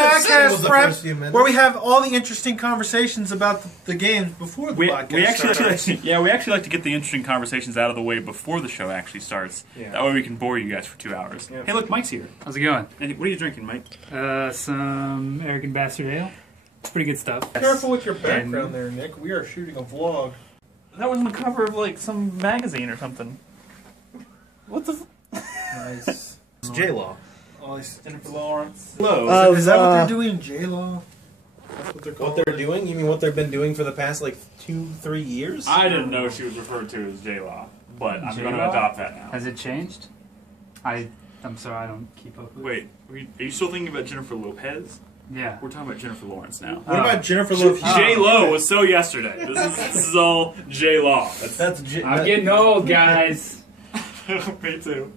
podcast prep where we have all the interesting conversations about the games before the podcast starts. We actually like to get the interesting conversations out of the way before the show actually starts. Yeah. That way we can bore you guys for 2 hours. Yep. Hey, look, Mike's here. How's it going? And what are you drinking, Mike? Some Arrogant Bastard Ale. It's pretty good stuff. Careful with your background there, Nick. We are shooting a vlog. That was on the cover of like some magazine or something. What the? Nice. It's J-Law. Oh, it's Jennifer Lawrence. Hello. Is that what they're doing, J-Law? That's what they're calling. What they're doing? You mean what they've been doing for the past like 2-3 years? I didn't know she was referred to as J-Law, but I'm going to adopt that now. Has it changed? I'm sorry, I don't keep up with it. Wait, are you still thinking about Jennifer Lopez? Yeah. We're talking about Jennifer Lawrence now. What about Jennifer Lopez? J-Lo was so yesterday. This is all J-Law. I'm getting old, guys. Me too.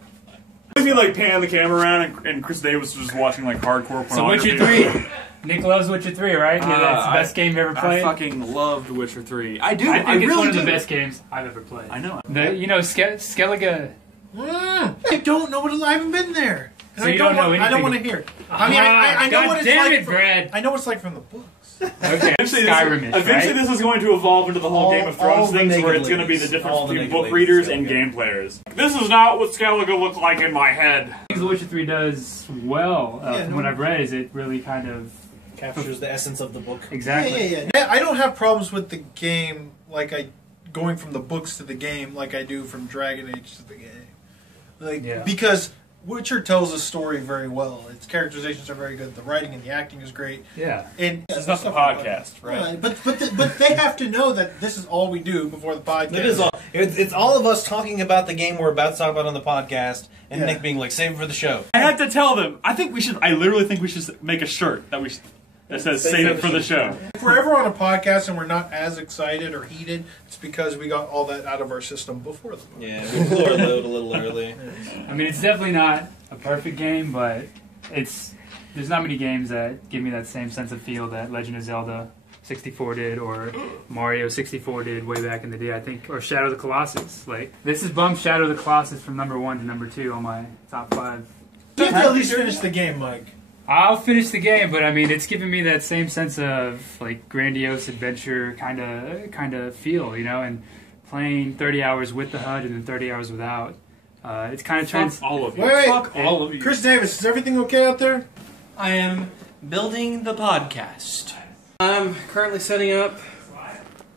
If you like pan the camera around and Chris Davis was just watching like hardcore pornography. So Witcher 3. Nick loves Witcher 3, right? Yeah, that's the best game you've ever played. I fucking loved Witcher 3. I do. I think it's really one of the best games I've ever played. I know. Skellige. I don't know what I haven't been there. So you don't know anything. I don't want to hear it. I mean, I know what it's like. Brad. I know what it's like from the books. Okay, eventually this is going to evolve into the whole Game of Thrones things where it's going to be the difference between book readers and game players. This is not what Skellige looked like in my head. Things The Witcher 3 does well, from what I've read, is it really kind of captures the essence of the book. Exactly. Yeah. I don't have problems with the game going from the books to the game like I do from Dragon Age to the game. Because Witcher tells a story very well. Its characterizations are very good. The writing and the acting is great. Yeah. And this is not the podcast, right? But they have to know that this is all we do before the podcast. It is all. It's all of us talking about the game we're about to talk about on the podcast, and Nick being like, "Save it for the show." I had to tell them. I literally think we should make a shirt that says "Save it for the show." If we're ever on a podcast and we're not as excited or heated, it's because we got all that out of our system before the podcast. Yeah, we blew our load a little early. I mean, it's definitely not a perfect game, but there's not many games that give me that same sense of feel that Legend of Zelda 64 did, or Mario 64 did way back in the day, I think, or Shadow of the Colossus. Like, this has bumped Shadow of the Colossus from number 1 to number 2 on my top 5. You have to at least finish the game, Mike. I'll finish the game, but I mean, it's giving me that same sense of like grandiose adventure kind of feel, you know. And playing 30 hours with the HUD and then 30 hours without, it's kind of turns all of you. Wait, fuck all of you. Chris Davis, is everything okay out there? I am building the podcast. I'm currently setting up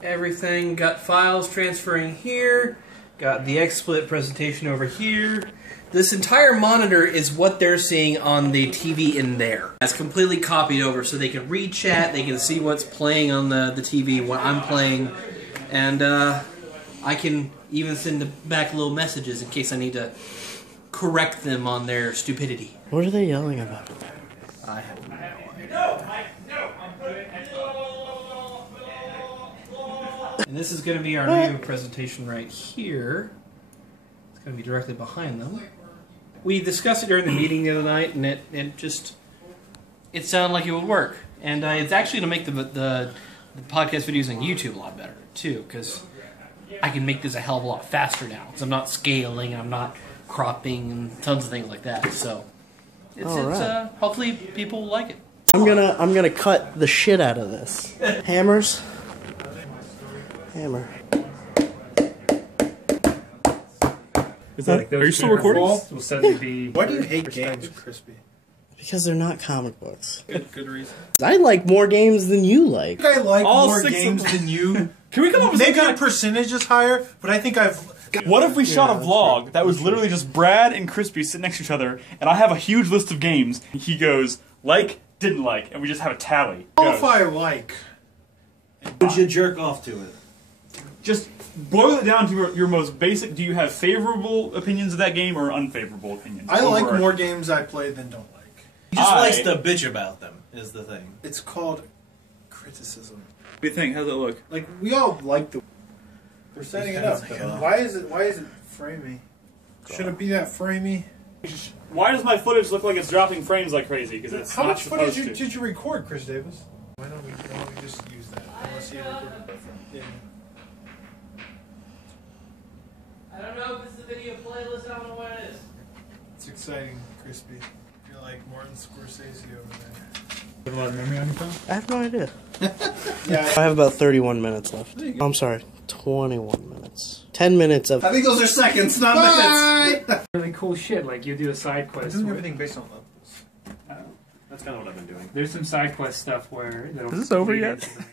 everything. Got files transferring here. Got the XSplit presentation over here. This entire monitor is what they're seeing on the TV in there. It's completely copied over so they can read chat, they can see what's playing on the TV, what I'm playing, and I can even send back little messages in case I need to correct them on their stupidity. What are they yelling about? I have no idea. And this is going to be our new presentation right here. It's going to be directly behind them. We discussed it during the meeting the other night, and it sounded like it would work. And it's actually going to make the podcast videos on YouTube a lot better, too, because I can make this a hell of a lot faster now. Because I'm not scaling, and I'm not cropping, and tons of things like that. So, hopefully people will like it. I'm gonna cut the shit out of this. Hammers. Hammer. Are you still recording? Will suddenly be. Why do you hate games, Crispy? Because they're not comic books. Good reason. I like more games than you like. I think I like All more 6 games than you. Can we come up with maybe your percentage is higher, but I think I've. What if we shot a vlog that was literally just Brad and Crispy sitting next to each other, and I have a huge list of games. He goes, like, didn't like, and we just have a tally. Qualify like. Would you jerk off to it? Just boil it down to your most basic. Do you have favorable opinions of that game or unfavorable opinions? I like more games I play than don't like. He just likes to bitch about them, is the thing. It's called criticism. What do you think? How's it look? Like, we all like the... We're setting it up. Why is it framey? Should it be that framey? Why does my footage look like it's dropping frames like crazy? Because it's How not much footage supposed to. did you record, Chris Davis? Why don't we just use that? Unless you recorded yeah. I don't know if this is a video playlist, I don't know what it is. It's exciting, Crispy. You're like Martin Scorsese over there. You have a lot of memory on your phone? I have no idea. Yeah. I have about 31 minutes left. I'm sorry, 21 minutes. 10 minutes of. I think those are seconds, not minutes. Really cool shit. Like you do a side quest. Doing where- everything based on levels. Oh. That's kind of what I've been doing. There's some side quest stuff where. Is this over yet? Into the-